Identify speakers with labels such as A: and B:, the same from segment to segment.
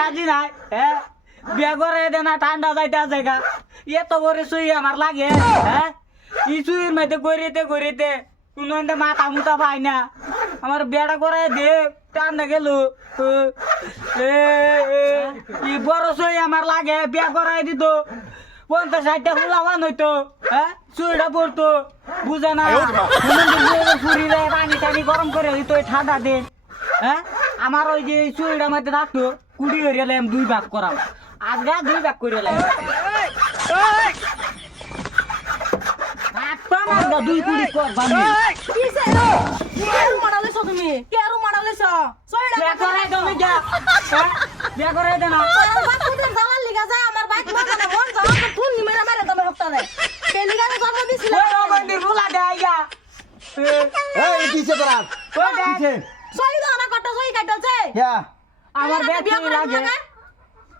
A: রাজি নাই হ্যাঁ বিয়া করে দে না ঠান্ডা যাইতে আছে গা। এত বড় সুই আমার লাগে হ্যাঁ ই সুইয়ের মধ্যে গড়িতে গড়িতে কোনো মাথা মুতা পাই না। আমার বিয়াটা করে দে ঠান্ডা গেল। ই বড় সুই আমার লাগে বিয়া করাই দিত। পঞ্চাশ ষাটটা ফুলাবান হইতো হ্যাঁ সুইটা পড়তো বুঝে না। ফুরিলে পানি টানি গরম করে এই ঠান্ডা দিন হ্যাঁ আমার ওই যে চুরিটা মধ্যে রাখতো কুড়ি হয়ে গেলে দুই ভাগ করাম আজকে দুই ভাগ করে এলাম। দুই কুড়ি
B: কেরু তুমি? কেরু মারা লইছো সইডা
A: বিয়া করে তুমি যা হ্যাঁ? বিয়া করে দে না।
B: বাপুদের জালাল লিগা যায়? আমার বাইক মাথা মন জালা তো তুন নিমেরা মারে তুমি হক্তারে কে লিগা জন্ম দিছিল
A: ওই রমন্দির ফুলা দে আইয়া
C: এই কিসে তোরা?
A: ওই দেখ,
C: কিসে
B: সই দাও না কত সই কাটছে
A: আমার ব্যাগ চুরি লাগে।
B: লাগে?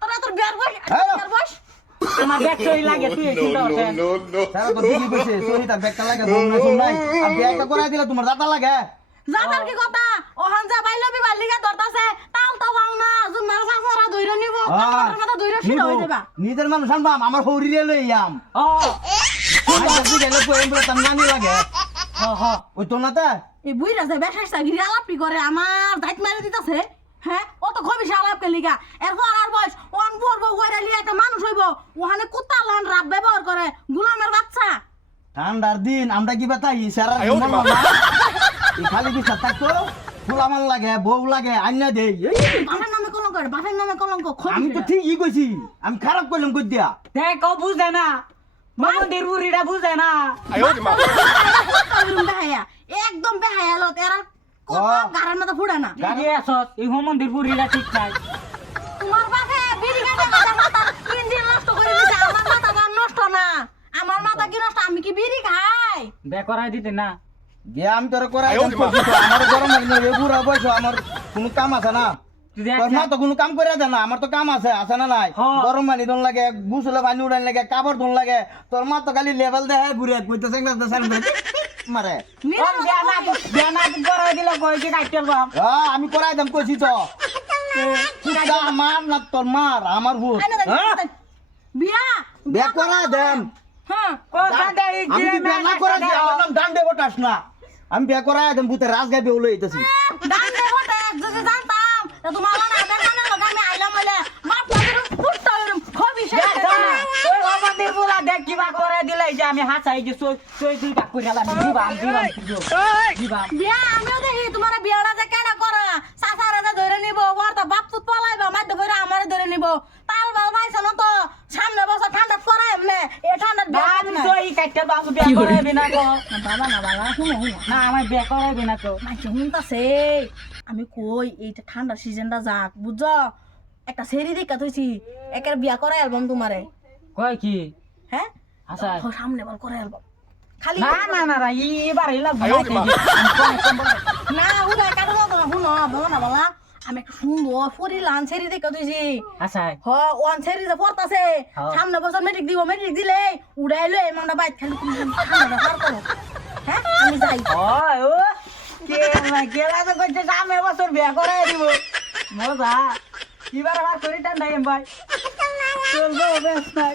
B: তোরা তোর বিয়ার বয়স
C: হ্যালো।
B: বিয়ার বয়স?
A: আমার ব্যাগ চুরি লাগে তুই চিন্তা করছেন
C: সারা তো দিদি কইছে সরি তার ব্যাগটা লাগে বল না শুন নাই। আর ব্যাগটা করাই দিলে তোমার দাদা লাগে।
B: জানার কি কথা? ওহান যা বাইলো বিবাল লিগা ধরতাছে। তাও তো পাও না জুন নিব। হই যাবা।
C: নিজের মানুষ আনবাম আমার হৌরি রে লই আম।
A: ও।
C: আই গেলে কই এমবলে তার নানি লাগে।
A: হ
C: ওই তো না তে
B: এই বুইরা যে বেশাইছা গিরি আলাপি করে আমার দাইত মারি দিতাছে হ্যাঁ? ও তো খবি আলাপ লিগা। এরপর আর বয়স ওয়ান পড়ব ওইরা লিয়ে একটা মানুষ হইব। ওখানে কুত্তা লান রাব ব্যবহার করে গুলামের বাচ্চা।
C: ঠান্ডার দিন আমরা কি বাতাই? সারা খালি কি থাকতো লাগে বউ লাগে আইনা দেই।
B: বাপের নামে কলঙ্ক করে বাপের নামে কলঙ্ক
C: আমি তো ঠিকই কইছি আমি খারাপ কইলাম কই দিয়া
A: দেখ ও বুঝে না। রমন্দির বুড়িটা বুঝে না।
B: গারের মতো ফুড়ে না?
A: গাড়ি আসস এই ঠিক নাই।
B: তোমার বাপে বিড়ি খাইতে মাথা মাথা ইঞ্জিন নষ্ট করে দিছে আমার মাথা গান নষ্ট না। আমার মাথা কি নষ্ট? আমি কি বিড়ি খাই?
A: করাই দিতে না।
C: বিয়া আমি তোর করাই আমার গরম লাগে না বুড়া বয়স আমার কোনো কাম আছে না? মা তো কোনো কাম করে দেয় না আমার তো কাম আছে আছে না নাই?
A: হ্যাঁ।
C: গরম পানি দন লাগে গুসলে পানি উড়ান লাগে কাপড় ধন লাগে। তোর মা তো খালি লেভেল দেয় বুড়ে কইতেছে না মারে।
A: ওর বিয়া না বিয়া না করাই দিলে কই কি কাটতে বাম
C: আমি করাই দাম কইছি তো। আমার না তোর মার আমার?
B: দেন। বিয়া
C: বিয়া করাই দেন আমি বিয়া না করে আমার নাম ডান্ডে বটাস না আমি বিয়া করাই দেন ভূতের রাজগায় বেউলে হইতেছি
B: ডান্ডে হতে যদি জানতাম তা তোমার মনে হবে কানে লোক আমি আইলাম বলে মাপ লাগিরুম ফুটটা হইরুম খবি শেষ
A: ওই হোমন্দির বুড়া দেখ কিবা করে দিলে এই যে আমি হাসাই যে সই সই দুই ভাগ করে দিলাম দিবাম দিবাম দিবাম
B: বিয়া আমিও দেখি তোমার বিয়াটা যে কেডা করা? সাসারে যে ধরে নিব ওর তো বাপ তুত পলাইবা মাধ্য করে আমারে ধরে নিব। তাল বাল পাইছে না তো সামনে বছর ঠান্ডা করাই এমনে এ ঠান্ডার বিয়া
A: আমি
B: না।
A: সই কাটতে বাম বিয়া করাইবি না তো।
B: বাবা না বাবা শুনো
A: না আমার বিয়া করাইবি না তো।
B: মাইকে শুনতাছে? আমি কই এইটা ঠান্ডার সিজনটা যাক বুঝছ? একটা সেরি দেখা থইছি একের বিয়া করাই অ্যালবাম তোমারে।
A: কয় কি?
B: হ্যাঁ?
A: আচ্ছা।
B: সামনে করে খালি
A: না না না না এবার এলা
B: না উদয় কাটো শুনো বলো না বলা আমি একটা সুন্দর ফরি লান সেরি দেখা থইছি
A: আচ্ছা।
B: হ ওয়ান সেরি যে পড়তাছে। সামনে বছর মেট্রিক দিব মেট্রিক দিলে উড়াইলে এমনটা বাইক খালি করো। হ্যাঁ আমি যাই।
A: ও। কে কেলা তো কইছে সামনে বছর বিয়া করাই দিব? মজা। কিবার আবার করি টান ভাই চলবো বেশ নাই